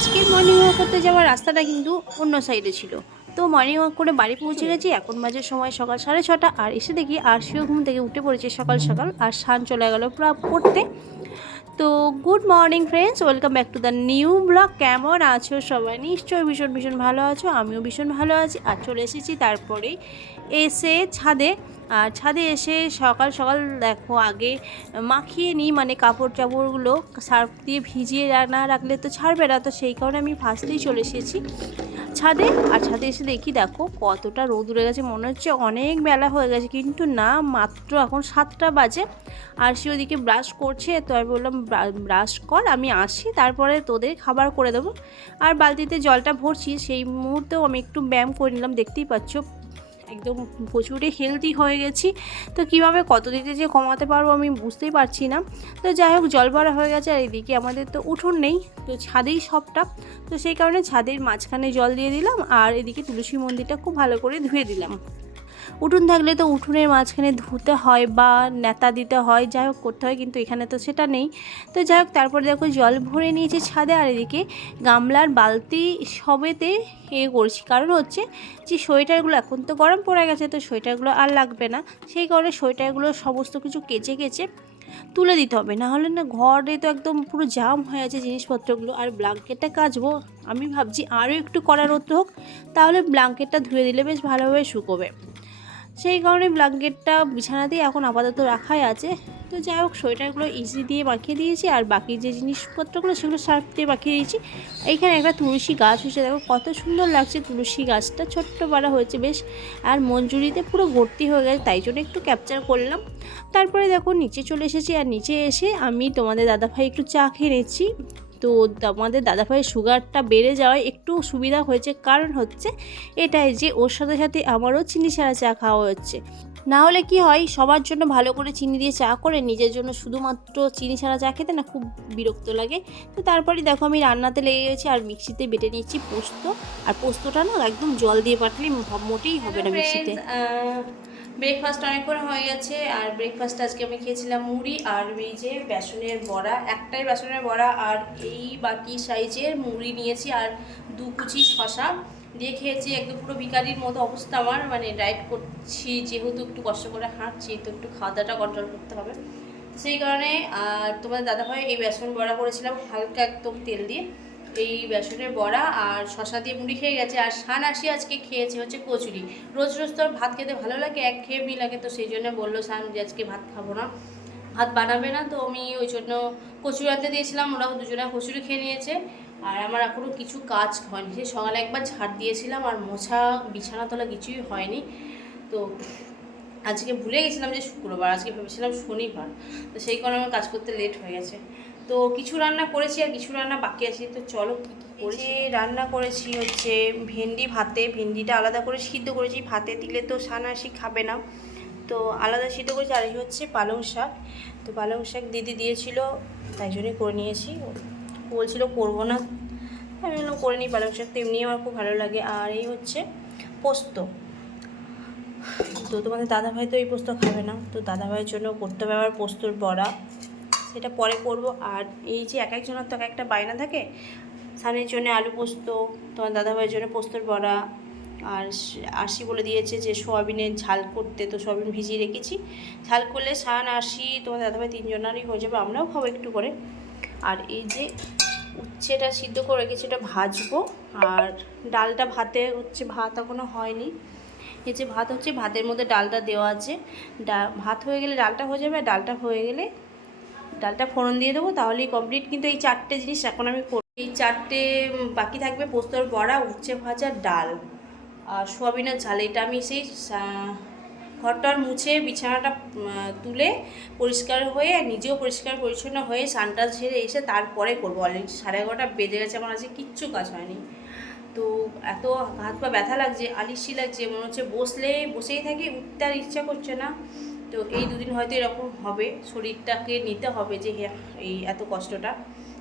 আজকের morning walk করতে যাওয়ার রাস্তাটা কিন্তু অন্য সাইডে ছিল। তো মর্নিং ওয়াক করে বাড়ি পৌঁছে গেছি, এখন বাজে সময় সকাল 6:30। আর এসে দেখি আরশিও ঘুম থেকে উঠে পড়েছে সকাল সকাল, আর শান চলে গেল পুরো পড়তে। তো good morning friends, welcome back to the new blog. কেমন আছো সবাই? নিশ্চয়ই ভীষণ ভীষণ ভালো আছো, আমিও ভীষণ ভালো আছি। আর চলে এসেছি তারপরেই এসে ছাদে। আর ছাদে এসে সকাল সকাল দেখো আগে মাখিয়ে নিই, মানে কাপড় চাপড়গুলো সার্ফ দিয়ে ভিজিয়ে না রাখলে তো ছাড়বে না, তো সেই কারণে আমি ফার্স্টেই চলে এসেছি ছাদে। আর ছাদে এসে দেখি দেখো কতটা রোদ উড়ে গেছে, মনে হচ্ছে অনেক বেলা হয়ে গেছে, কিন্তু না, মাত্র এখন 7টা বাজে। আর সে ওদিকে ব্রাশ করছে, তো আমি বললাম ব্রাশ কর, আমি আসি, তারপরে তোদের খাবার করে দেবো। আর বালতিতে জলটা ভরছি, সেই মুহূর্তেও আমি একটু ব্যায়াম করে নিলাম। দেখতেই পাচ্ছ একদম প্রচুরই হেলদি হয়ে গেছি। তো কীভাবে কত দিতে যে কমাতে পারবো আমি বুঝতেই পারছি না। তো যাই হোক, জল ভরা হয়ে গেছে। আর এদিকে আমাদের তো উঠোন নেই, তো ছাদেই সবটা। তো সেই কারণে ছাদের মাঝখানে জল দিয়ে দিলাম, আর এদিকে তুলসী মন্দিরটা খুব ভালো করে ধুয়ে দিলাম। উঠোন থাকলে তো উঠোনের মাঝখানে ধুতে হয় বা নেতা দিতে হয়, যাই হোক করতে হয়, কিন্তু এখানে তো সেটা নেই। তো যাই হোক, তারপরে দেখো জল ভরে নিয়েছি ছাদে। আর এদিকে গামলার বালতি সবেতে করছি, কারণ হচ্ছে যে সোয়েটারগুলো এখন তো গরম পড়ে গেছে, তো সোয়েটারগুলো আর লাগবে না। সেই কারণে সোয়েটারগুলো সমস্ত কিছু কেচে কেচে তুলে দিতে হবে, না হলে না ঘরে তো একদম পুরো জাম হয়ে আছে জিনিসপত্রগুলো। আর ব্ল্যাঙ্কেটটা কাচবো, আমি ভাবছি আরও একটু কড়া রোদ হোক, তাহলে ব্ল্যাঙ্কেটটা ধুয়ে দিলে বেশ ভালোভাবে শুকোবে। সেই কারণে ব্ল্যাঙ্কেটটা বিছানাতেই এখন আপাতত রাখাই আছে। তো যাই হোক, সোয়েটারগুলো ইজি দিয়ে মাখিয়ে দিয়েছি, আর বাকি যে জিনিসপত্রগুলো সেগুলো সার্ফ দিয়ে মাখিয়ে দিয়েছি। এইখানে একটা তুলসী গাছ হয়েছে, দেখো কত সুন্দর লাগছে তুলসী গাছটা, ছোট্ট পাড়া হয়েছে বেশ। আর মঞ্জুরিতে পুরো ভর্তি হয়ে গেছে, তাই জন্য একটু ক্যাপচার করলাম। তারপরে দেখো নিচে চলে এসেছি, আর নিচে এসে আমি তোমাদের দাদাভাই একটু চা খেয়ে নিচ্ছি। তো আমাদের দাদাভাইয়ের সুগারটা বেড়ে যাওয়ায় একটু সুবিধা হয়েছে, কারণ হচ্ছে এটাই যে ওর সাথে সাথে আমারও চিনি ছাড়া চা খাওয়া হচ্ছে। না হলে কি হয়, সবার জন্য ভালো করে চিনি দিয়ে চা করে নিজের জন্য শুধুমাত্র চিনি ছাড়া চা খেতে না খুব বিরক্ত লাগে। তো তারপরে দেখো আমি রান্নাতে লেগে গেছি, আর মিক্সিতে বেটে নিচ্ছি পোস্ত। আর পোস্তটা না একদম জল দিয়ে বাটলে মোটেই হবে না মিক্সিতে। ব্রেকফাস্ট অনেকক্ষণ হয়ে গেছে, আর ব্রেকফাস্ট আজকে আমি খেয়েছিলাম মুড়ি আর এই যে বেসনের বড়া, একটাই বেসনের বড়া, আর এই বাটি সাইজের মুড়ি নিয়েছি, আর 2 কুচি শশা দিয়ে খেয়েছি। একদম পুরো ভিখারির মতো অবস্থা আমার, মানে ডায়েট করছি যেহেতু, একটু কষ্ট করে হাঁটছি, তো একটু খাওয়া দাওয়াটা কন্ট্রোল করতে হবে, সেই কারণে। আর তোমার দাদাভাই এই বেসন বড়া করেছিলাম হালকা একদম তেল দিয়ে, এই বেসনের বড়া আর শশা দিয়ে মুড়ি খেয়ে গেছে। আর সানাসি আজকে খেয়েছে হচ্ছে কচুরি। রোজ রোজ তো ভাত খেতে ভালো লাগে, একঘেয়েমি লাগে, তো সেই জন্য বললো সান যে আজকে ভাত খাবো না, ভাত বানাবে না। তো আমি ওই জন্য কচুরি আনতে দিয়েছিলাম, ওরাও দুজনে কচুরি খেয়ে নিয়েছে। আর আমার এখনও কিছু কাজ হয়নি, সে সকালে একবার ঝাড় দিয়েছিলাম, আর মোছা বিছানাতলা কিছুই হয়নি। তো আজকে ভুলে গেছিলাম যে শুক্রবার, আজকে ভেবেছিলাম শনিবার, তো সেই কারণে আমার কাজ করতে লেট হয়ে গেছে। তো কিছু রান্না করেছি আর কিছু রান্না বাকি আছে, তো চলো কী কী করেছি। রান্না করেছি হচ্ছে ভেন্ডি ভাতে, ভেন্ডিটা আলাদা করে সিদ্ধ করেছি, ভাতে দিলে তো সানাসি খাবে না, তো আলাদা সিদ্ধ করেছি। আর এই হচ্ছে পালং শাক, তো পালং শাক দিদি দিয়েছিল, তাই জন্যই করে নিয়েছি। বলছিল করবো না, আমি বললাম করে নিই, পালং শাক তো এমনি আমার খুব ভালো লাগে। আর এই হচ্ছে পোস্ত, তো তোমাদের দাদাভাই তো এই পোস্ত খাবে না, তো দাদাভাইয়ের জন্য করতে হবে আবার পোস্তর বড়া, সেটা পরে করব। আর এই যে এক একজনের তো এক একটা বায়না থাকে, সানের জন্য আলু পোস্ত, তোমার দাদাভাইয়ের জন্য পোস্তর বড়া। আর আরশি বলে দিয়েছে যে সোয়াবিনের ঝাল করতে, তো সোয়াবিন ভিজিয়ে রেখেছি, ঝাল করলে সান আরশি তোমার দাদাভাই 3জনেরই হয়ে যাবে, আমরাও খাবো একটু করে। আর এই যে উচ্ছেটা সিদ্ধ করে রেখেছি, এটা ভাজবো। আর ডালটা ভাতে হচ্ছে, ভাত এখনও হয়নি, এই যে ভাত হচ্ছে, ভাতের মধ্যে ডালটা দেওয়া আছে। ভাত হয়ে গেলে ডালটা হয়ে যাবে, আর ডালটা হয়ে গেলে ডালটা ফোড়ন দিয়ে দেবো, তাহলেই কমপ্লিট। কিন্তু এই 4টে জিনিস এখন আমি করব, এই 4টে বাকি থাকবে: পোস্তর বড়া, উচ্ছে ভাজা, ডাল আর সোয়াবিনের ঝাল। এটা আমি সেই ঘরটার মুছে বিছানাটা তুলে পরিষ্কার হয়ে, নিজেও পরিষ্কার পরিচ্ছন্ন হয়ে স্নানটা ছেড়ে এসে তারপরে করবো। অলরেডি 11:30 বেজে গেছে, আমার আজকে কিচ্ছু কাজ হয়নি। তো এত হাত পা ব্যথা লাগছে, আলিশি লাগছে, মনে হচ্ছে বসেই থাকি, উঠতে আর ইচ্ছা করছে না। তো এই 2 দিন হয়তো এরকম হবে, শরীরটাকে নিতে হবে যে এই এত কষ্টটা।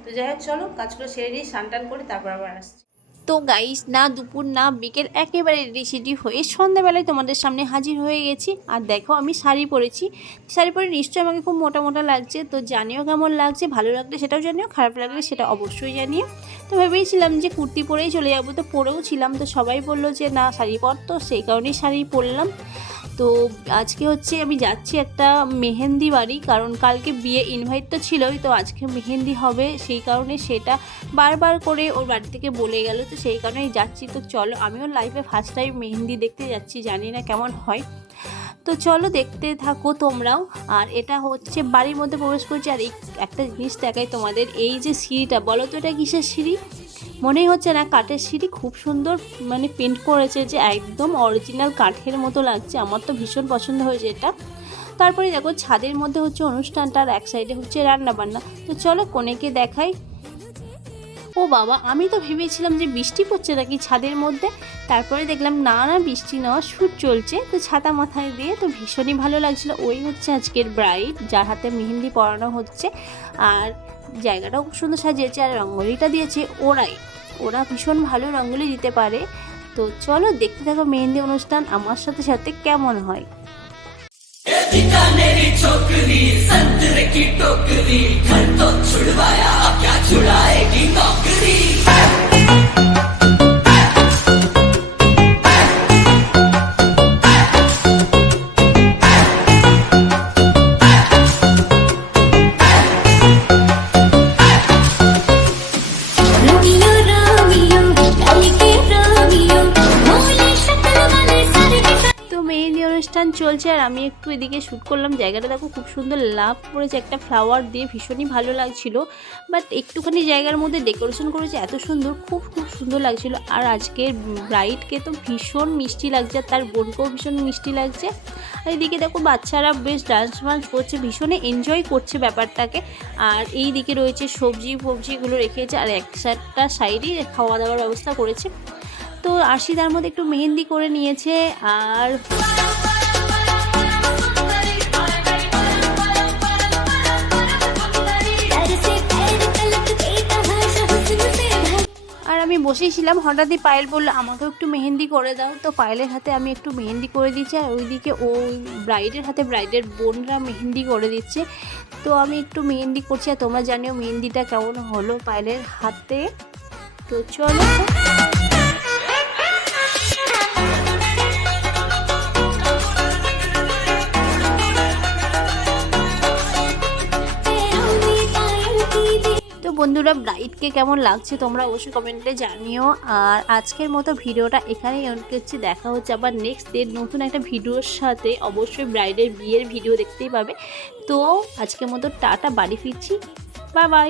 তো যাই হোক, চলো কাজগুলো সেরে নিই, স্নান টান করে তারপর আবার আসছি। তো গাইস, না দুপুর না বিকেল, একেবারে রেডি হয়ে সন্ধ্যাবেলায় তোমাদের সামনে হাজির হয়ে গেছি। আর দেখো আমি শাড়ি পরেছি, শাড়ি পরে নিশ্চয়ই আমাকে খুব মোটা মোটা লাগছে। তো জানিও কেমন লাগছে, ভালো লাগলে সেটাও জানিও, খারাপ লাগলে সেটা অবশ্যই জানিও। তো ভেবেছিলাম যে কুর্তি পরেই চলে যাবো, তো পরেও ছিলাম। তো সবাই বললো যে না শাড়ি পর, তো সেই কারণেই শাড়ি পরলাম। তো আজকে হচ্ছে আমি যাচ্ছি একটা মেহেন্দি বাড়ি, কারণ কালকে বিয়ে ইনভাইট তো ছিলই, তো আজকে মেহেন্দি হবে, সেই কারণে সেটা বারবার করে ওর বাড়ি থেকে বলে গেল, তো সেই কারণেই যাচ্ছি। তো চলো, আমিও লাইফে ফার্স্ট টাইম মেহেন্দি দেখতে যাচ্ছি, জানি না কেমন হয়। তো চলো দেখতে থাকো তোমরাও। আর এটা হচ্ছে বাড়ির মধ্যে প্রবেশ করছি। আর এই একটা জিনিস দেখাই তোমাদের, এই যে সিঁড়িটা, বলো তো এটা কিসের সিঁড়ি? মনেই হচ্ছে না কাঠের সিঁড়ি, খুব সুন্দর মানে পেন্ট করেছে, যে একদম অরিজিনাল কাঠের মতো লাগছে। আমার তো ভীষণ পছন্দ হয়েছে এটা। তারপরে দেখো ছাদের মধ্যে হচ্ছে অনুষ্ঠানটা, আর এক সাইডে হচ্ছে রান্না বান্না। তো চলো কনেকে দেখাই। ও বাবা, আমি তো ভেবেছিলাম যে বৃষ্টি পড়ছে নাকি ছাদের মধ্যে, তারপরে দেখলাম না না বৃষ্টি নয়, শ্যুট চলছে। তো ছাতা মাথায় দিয়ে তো ভীষণই ভালো লাগছিল। ওই হচ্ছে আজকের ব্রাইড, যার হাতে মেহেন্দি পরানো হচ্ছে। আর জায়গাটাও খুব সুন্দর সাজিয়েছে, আর রঙ্গোলিটা দিয়েছে ওরা ভীষণ ভালো রঙ্গোলি দিতে পারে। তো চলো দেখতে থাকো মেহেন্দি অনুষ্ঠান আমার সাথে সাথে কেমন হয়। बीकानेरी छोकरी संतरे की टोकरी, घर तो छुड़वाया क्या छुड़ाएगी नौकरी। মেহেন্দি অনুষ্ঠান চলছে, আর আমি একটু এদিকে শ্যুট করলাম। জায়গাটা দেখো খুব সুন্দর লাভ করেছে একটা ফ্লাওয়ার দিয়ে, ভীষণই ভালো লাগছিল। বাট একটুখানি জায়গার মধ্যে ডেকোরেশন করেছে এত সুন্দর, খুব সুন্দর লাগছিল। আর আজকের ব্রাইডকে তো ভীষণ মিষ্টি লাগছে, আর তার বোনকেও ভীষণ মিষ্টি লাগছে। আর এদিকে দেখো বাচ্চারা বেশ ডান্স ফান্স করছে, ভীষণই এনজয় করছে ব্যাপারটাকে। আর এই দিকে রয়েছে সবজিগুলো রেখেছে, আর একটা সাইডেই খাওয়া দাওয়ার ব্যবস্থা করেছে। তো আশিদার মধ্যে একটু মেহেন্দি করে নিয়েছে। আর আমি বসেছিলাম, হঠাৎই পায়েল বললো আমাকেও একটু মেহেন্দি করে দাও। তো পায়েলের হাতে আমি একটু মেহেন্দি করে দিচ্ছি, আর ওইদিকে ওই ব্রাইডের হাতে ব্রাইডের বোনরা মেহেন্দি করে দিচ্ছে। তো আমি একটু মেহেন্দি করছি, আর তোমরা জানিও মেহেন্দিটা কেমন হলো পায়েলের হাতে। তো চলো। তো বন্ধুরা, ব্রাইডকে কেমন লাগছে তোমরা অবশ্যই কমেন্টে জানিও। আর আজকের মতো ভিডিওটা এখানেই এন্ড করছি। দেখা হচ্ছে আবার নেক্সট ডে নতুন একটা ভিডিওর সাথে। অবশ্যই ব্রাইডের বিয়ের ভিডিও দেখতেই পাবে। তো আজকের মতো টাটা, বাড়ি ফিরছি, বাই বাই।